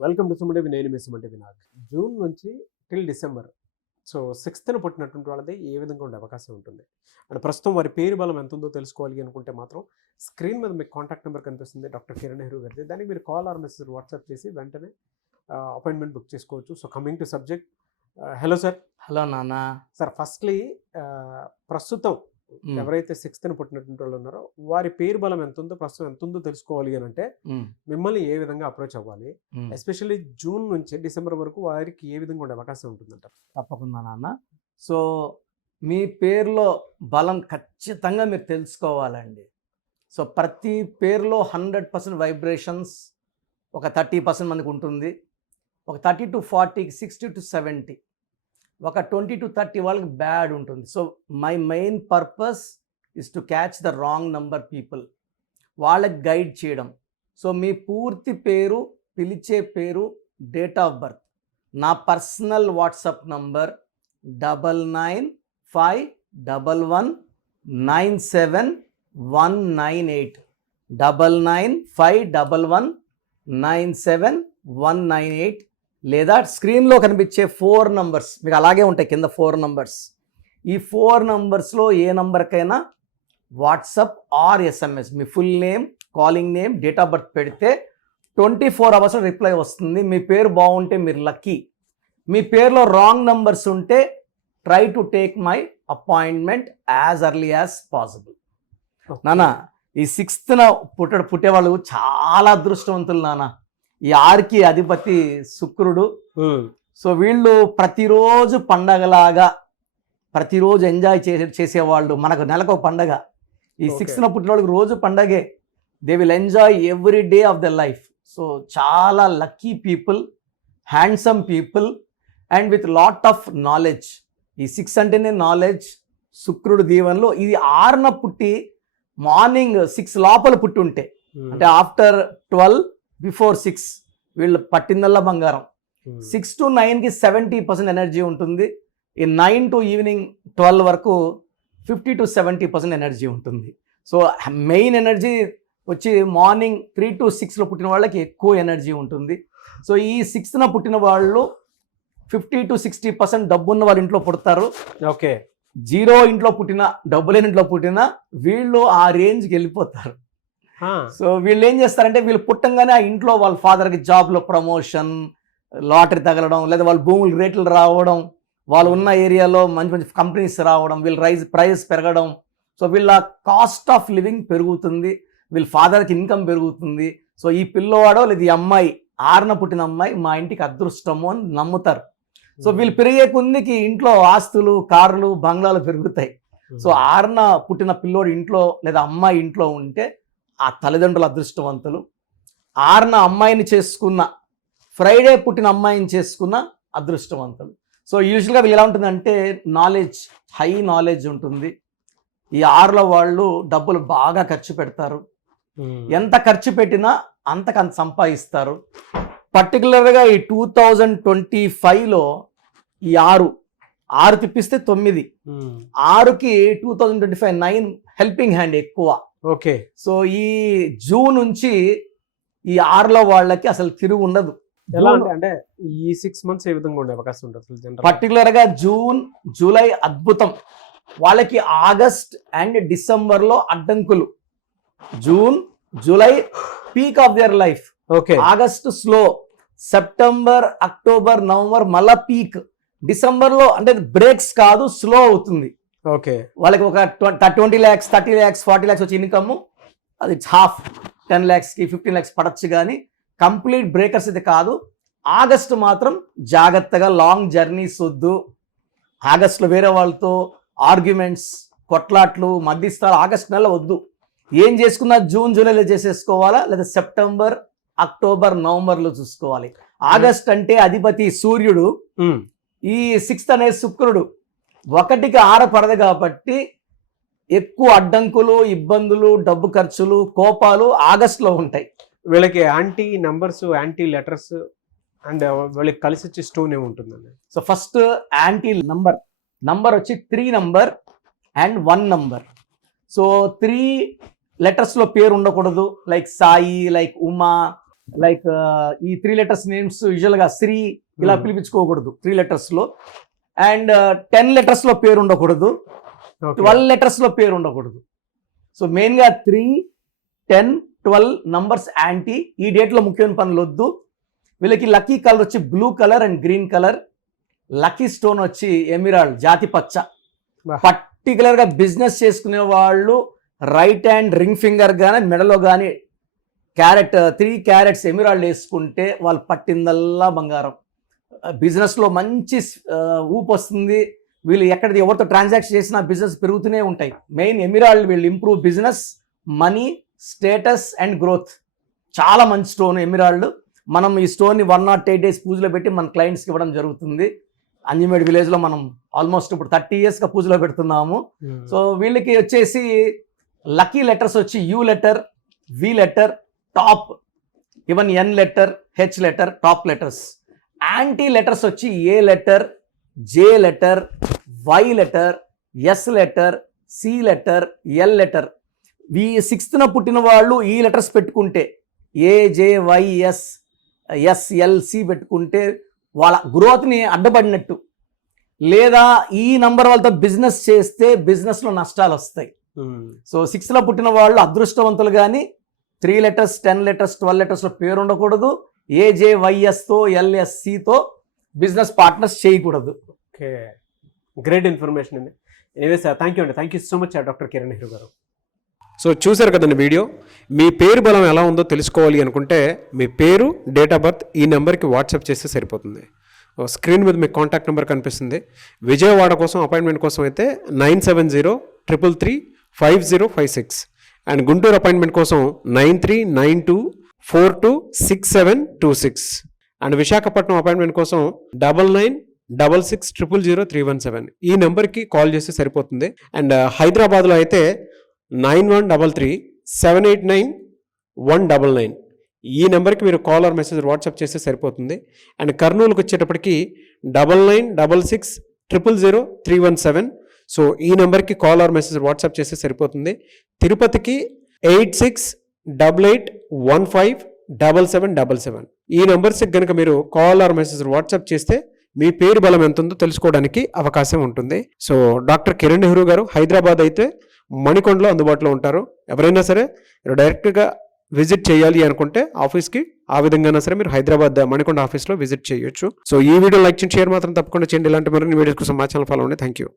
Welcome to Suman TV. నేను మీ Suman TV Vinayak. June నుంచి till December, so 6th పుట్టినటువంటి వాళ్ళది ఏ విధంగా ఉండే అవకాశం ఉంటుంది అండ్ ప్రస్తుతం వారి పేరు బలం ఎంత ఉందో తెలుసుకోవాలి అనుకుంటే మాత్రం స్క్రీన్ మీద మీకు కాంటాక్ట్ నెంబర్ కనిపిస్తుంది, డాక్టర్ కిరణ్ నెహ్రూ గారిది. దానికి మీరు కాల్ ఆర్ మెసేజ్ వాట్సాప్ చేసి వెంటనే అపాయింట్మెంట్ బుక్ చేసుకోవచ్చు. So coming to subject, hello sir. Hello నాన్న. సార్, ఫస్ట్లీ ప్రస్తుతం ఎవరైతే 6th పుట్టినటువంటి వాళ్ళు ఉన్నారో వారి పేరు బలం ఎంత ఉందో, ప్రస్తుతం ఎంత ఉందో తెలుసుకోవాలి అని అంటే మిమ్మల్ని ఏ విధంగా అప్రోచ్ అవ్వాలి? ఎస్పెషల్లీ జూన్ నుంచి డిసెంబర్ వరకు వారికి ఏ విధంగా ఉండే అవకాశం ఉంటుందంటారు? తప్పకుండా నాన్న. సో మీ పేరులో బలం ఖచ్చితంగా మీరు తెలుసుకోవాలండి. సో ప్రతి పేరులో 100% వైబ్రేషన్స్ ఒక 30% మనకు ఉంటుంది. ఒక 30 to 40, 60 to 70, ఒక 20 to 30 వాళ్ళకి బ్యాడ్ ఉంటుంది. So my main purpose is to catch the wrong number people, వాళ్ళకి గైడ్ చేయడం. సో మీ పూర్తి పేరు, పిలిచే పేరు, డేట్ ఆఫ్ బర్త్, నా పర్సనల్ వాట్సాప్ నంబర్ 9951197198, 9951197198, లేదా స్క్రీన్లో కనిపించే 4 నంబర్స్ మీకు అలాగే ఉంటాయి కింద 4 నంబర్స్. ఈ 4 నంబర్స్లో ఏ నంబర్కైనా వాట్సాప్ ఆర్ ఎస్ఎంఎస్ మీ full name, calling name, date of birth పెడితే 24 hours రిప్లై వస్తుంది. మీ పేరు బాగుంటే మీరు లక్కీ. మీ పేరులో రాంగ్ నంబర్స్ ఉంటే try to take my appointment as early as possible. నాన్న, ఈ 6th పుట్టేవాళ్ళు చాలా అదృష్టవంతులు నాన్న. ఈ 6కి అధిపతి శుక్రుడు. సో వీళ్ళు ప్రతిరోజు పండగలాగా ప్రతిరోజు ఎంజాయ్ చేసేవాళ్ళు. మనకు నెలకు పండగ. ఈ 6th పుట్టిన వాళ్ళకి రోజు పండగే. They will enjoy every day of the life. So చాలా lucky people, handsome people and with lot of knowledge. ఈ 6 అంటేనే నాలెడ్జ్, శుక్రుడు దీవెనలో. ఇది 6న పుట్టి మార్నింగ్ 6 లోపల పుట్టి ఉంటే, అంటే ఆఫ్టర్ 12 బిఫోర్ 6 వీళ్ళు పట్టిందల్లా బంగారం. 6 to 9కి 70% ఎనర్జీ ఉంటుంది. ఈ 9 to ఈవినింగ్ 12 వరకు 50 to 70% ఎనర్జీ ఉంటుంది. సో మెయిన్ ఎనర్జీ వచ్చి మార్నింగ్ 3 to 6లో పుట్టిన వాళ్ళకి ఎక్కువ ఎనర్జీ ఉంటుంది. సో ఈ 6న పుట్టిన వాళ్ళు 50 to 60% డబ్బున్న వాళ్ళ ఇంట్లో పుడతారు. ఓకే. 0 ఇంట్లో పుట్టిన, డబ్బు లేని ఇంట్లో పుట్టిన వీళ్ళు ఆ రేంజ్కి వెళ్ళిపోతారు. సో వీళ్ళు ఏం చేస్తారంటే, వీళ్ళు పుట్టంగానే ఆ ఇంట్లో వాళ్ళ ఫాదర్కి జాబ్లో ప్రమోషన్, లాటరీ తగలడం, లేదా వాళ్ళ భూములు రేట్లు రావడం, వాళ్ళు ఉన్న ఏరియాలో మంచి మంచి కంపెనీస్ రావడం, వీళ్ళ ప్రైస్ పెరగడం. సో వీళ్ళ కాస్ట్ ఆఫ్ లివింగ్ పెరుగుతుంది, వీళ్ళ ఫాదర్కి ఇన్కమ్ పెరుగుతుంది. సో ఈ పిల్లవాడో లేదా ఈ అమ్మాయి, 6న పుట్టిన అమ్మాయి మా ఇంటికి అదృష్టము అని నమ్ముతారు. సో వీళ్ళు పెరిగే కొద్దికి ఇంట్లో ఆస్తులు, కార్లు, బంగ్లాలు పెరుగుతాయి. సో 6న పుట్టిన పిల్లోడు ఇంట్లో లేదా అమ్మాయి ఇంట్లో ఉంటే ఆ తల్లిదండ్రులు అదృష్టవంతులు. 6న అమ్మాయిని చేసుకున్న, ఫ్రైడే పుట్టిన అమ్మాయిని చేసుకున్న అదృష్టవంతులు. సో యూజువల్గా వీళ్ళు ఎలా ఉంటుందంటే, నాలెడ్జ్, హై నాలెడ్జ్ ఉంటుంది. ఈ 6లో వాళ్ళు డబ్బులు బాగా ఖర్చు పెడతారు. ఎంత ఖర్చు పెట్టినా అంతకంత సంపాదిస్తారు. పర్టికులర్గా ఈ 2025లో ఈ 6 తిప్పిస్తే 9, 6కి 2025 9 హెల్పింగ్ హ్యాండ్ ఎక్కువ. ఓకే. సో ఈ జూన్ నుంచి ఈ 6లో వాళ్ళకి అసలు తిరుగు ఉండదు. ఎలా అంటే ఈ 6 months ఏ విధంగా ఉండే అవకాశం ఉంటుంది? పర్టికులర్గా జూన్, జూలై అద్భుతం. వాళ్ళకి ఆగస్ట్ అండ్ డిసెంబర్లో అడ్డంకులు. June, July peak of their life. Okay. August slow, September, October, November మళ్ళా పీక్. డిసెంబర్లో అంటే బ్రేక్స్ కాదు, స్లో అవుతుంది. ఓకే. వాళ్ళకి ఒక 20 lakhs, 30 lakhs, 40 lakhs వచ్చి ఇన్కమ్, అది హాఫ్ 10 lakhsకి 15 lakhs పడచ్చు. కానీ కంప్లీట్ బ్రేకర్స్ ఇది కాదు. ఆగస్ట్ మాత్రం జాగ్రత్తగా, లాంగ్ జర్నీస్ వద్దు. ఆగస్ట్లో వేరే వాళ్ళతో ఆర్గ్యుమెంట్స్, కొట్లాట్లు, మధ్యస్థాలు ఆగస్ట్ నెల వద్దు. ఏం చేసుకున్నా జూన్, జూలైలో చేసేసుకోవాలా, లేదా సెప్టెంబర్, అక్టోబర్, నవంబర్లో చూసుకోవాలి. ఆగస్ట్ అంటే అధిపతి సూర్యుడు, ఈ 6th అనేది శుక్రుడు. 1కి 6 పడదు కాబట్టి ఎక్కువ అడ్డంకులు, ఇబ్బందులు, డబ్బు ఖర్చులు, కోపాలు ఆగస్టులో ఉంటాయి. వీళ్ళకి anti numbers, anti letters and వీళ్ళకి కలిసి వచ్చే స్టోన్ ఏముంటుందండి? సో ఫస్ట్ యాంటీ నంబర్ వచ్చి 3 number and 1 number. So 3 letters లో పేరు ఉండకూడదు. Like Sai, like Uma, like ఈ 3 letters నేమ్స్ యూజువల్గా శ్రీ ఇలా Hmm. పిలిపించుకోకూడదు 3 letters లో. అండ్ 10 letters లో పేరు ఉండకూడదు, Okay. 12 letters లో పేరు ఉండకూడదు. సో మెయిన్గా 3, 10, 12 నంబర్స్ యాంటీ. ఈ డేట్లో ముఖ్యమైన పనులు వద్దు. వీళ్ళకి లక్కీ కలర్ వచ్చి blue colour and green colour. Lucky stone వచ్చి ఎమిరాల్డ్, జాతి పచ్చ. Wow. పర్టికులర్గా బిజినెస్ చేసుకునే వాళ్ళు రైట్ హ్యాండ్ రింగ్ ఫింగర్ కానీ మెడలో కానీ 3 క్యారెట్స్ ఎమిరాల్డ్ వేసుకుంటే వాళ్ళు పట్టిందల్లా బంగారం. బిజినెస్లో మంచి ఊపు వస్తుంది. వీళ్ళు ఎక్కడిది ఎవరితో ట్రాన్సాక్షన్ చేసినా బిజినెస్ పెరుగుతూనే ఉంటాయి. మెయిన్ ఎమిరాల్డ్ వీళ్ళు improve business, money, status and growth. చాలా మంచి స్టోన్ ఎమిరాల్డ్. మనం ఈ స్టోన్ని 108 days పూజలో పెట్టి మన క్లయింట్స్కి ఇవ్వడం జరుగుతుంది. అంజిమేడ్ విలేజ్లో మనం ఆల్మోస్ట్ ఇప్పుడు 30 yearsగా పూజలో పెడుతున్నాము. Hmm. సో వీళ్ళకి వచ్చేసి లక్కీ లెటర్స్ వచ్చి U letter, V letter, top, even N letter, H letter, top letters. Anti letters వచ్చి A letter, J letter, Y letter, S letter, C letter, L letter. ఈ 6th పుట్టిన వాళ్ళు ఈ లెటర్స్ పెట్టుకుంటే A, J, Y, S, L, C పెట్టుకుంటే వాళ్ళ గ్రోత్ని అడ్డపడినట్టు. లేదా ఈ నంబర్ వాళ్ళతో బిజినెస్ చేస్తే బిజినెస్లో నష్టాలు వస్తాయి. Hmm. సో 6th పుట్టిన వాళ్ళు అదృష్టవంతులు. కానీ 3 letters, 10 letters, 12 letters పేరు ఉండకూడదు. ఏజేవైఎస్తో, ఎల్ఎస్సితో బిజినెస్ పార్ట్నర్స్ చేయకూడదు. ఓకే, గ్రేట్ ఇన్ఫర్మేషన్ అండి. ఎనీవే సార్, థ్యాంక్ యూ అండి. Thank you so much doctor Kiran Nehru గారు. సో చూసారు కదండి వీడియో. మీ పేరు బలం ఎలా ఉందో తెలుసుకోవాలి అనుకుంటే మీ పేరు, డేట్ ఆఫ్ బర్త్ ఈ నెంబర్కి వాట్సాప్ చేస్తే సరిపోతుంది. స్క్రీన్ మీద మీకు కాంటాక్ట్ నెంబర్ కనిపిస్తుంది. విజయవాడ కోసం అపాయింట్మెంట్ కోసం అయితే 9703335056 అండ్ గుంటూరు అపాయింట్మెంట్ కోసం 9392426726 అండ్ విశాఖపట్నం అపాయింట్మెంట్ కోసం 9966600317 ఈ నెంబర్కి కాల్ చేస్తే సరిపోతుంది. అండ్ హైదరాబాద్లో అయితే 9133789199 ఈ నెంబర్కి మీరు కాల్ ఆర్ మెసేజ్ వాట్సాప్ చేస్తే సరిపోతుంది. అండ్ కర్నూలుకి వచ్చేటప్పటికి 9966000317 సో ఈ నెంబర్కి కాల్ ఆర్ మెసేజ్ వాట్సాప్ చేస్తే సరిపోతుంది. తిరుపతికి 8688157777 ఈ నెంబర్స్కి కనుక మీరు కాల్ ఆర్ మెసేజ్ వాట్సాప్ చేస్తే మీ పేరు బలం ఎంత ఉందో తెలుసుకోవడానికి అవకాశం ఉంటుంది. సో డాక్టర్ కిరణ్ నెహ్రూ గారు హైదరాబాద్ అయితే మణికొండలో అందుబాటులో ఉంటారు. ఎవరైనా సరే మీరు డైరెక్ట్గా విజిట్ చేయాలి అనుకుంటే ఆఫీస్కి ఆ విధంగా సరే మీరు హైదరాబాద్ మణికొండ ఆఫీస్లో విజిట్ చేయొచ్చు. సో ఈ వీడియో లైక్ చేయండి, షేర్ మాత్రం తప్పకుండా చేయండి. ఇలాంటి మరిన్ని వీడియోస్ కోసం మా ఛానల్ ఫాలో అవ్వండి. Thank you.